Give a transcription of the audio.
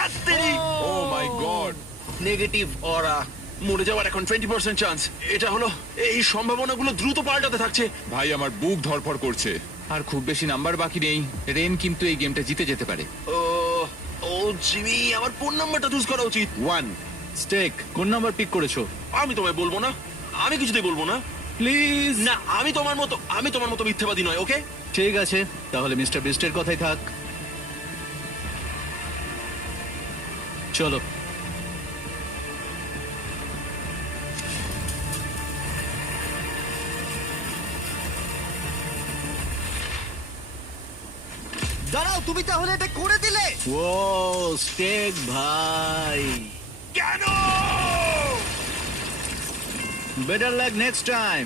ধ্যাত্তেরি! ও মাই god! Negative অরা, মরে যাওয়ার এখন 20% চান্স। এটা হলো, এই সম্ভাবনাগুলো দ্রুত পাল্টাতে থাকছে। ভাই আমার বুক ধড়ফড় করছে। আর খুব বেশি নাম্বার বাকি নেই। রেন কিন্তু এই গেমটা জিতে যেতে পারে। ও ও জিমি, আমার কোন নাম্বারটা চুজ করা উচিত? 1 স্টেক কোন নাম্বার পিক করেছো? আমি তোমায় বলবো না, আমি কিছুতেই বলবো না। প্লিজ। না, আমি তোমার মতো মিথ্যাবাদী নয়, ওকে? ঠিক আছে, তাহলে মিস্টার বিস্টের কথাই থাক। চলো। দাঁড়াও, তুমি তাহলে এটা করে দিলে? ও স্টেক ভাই, কেন? Better luck next time.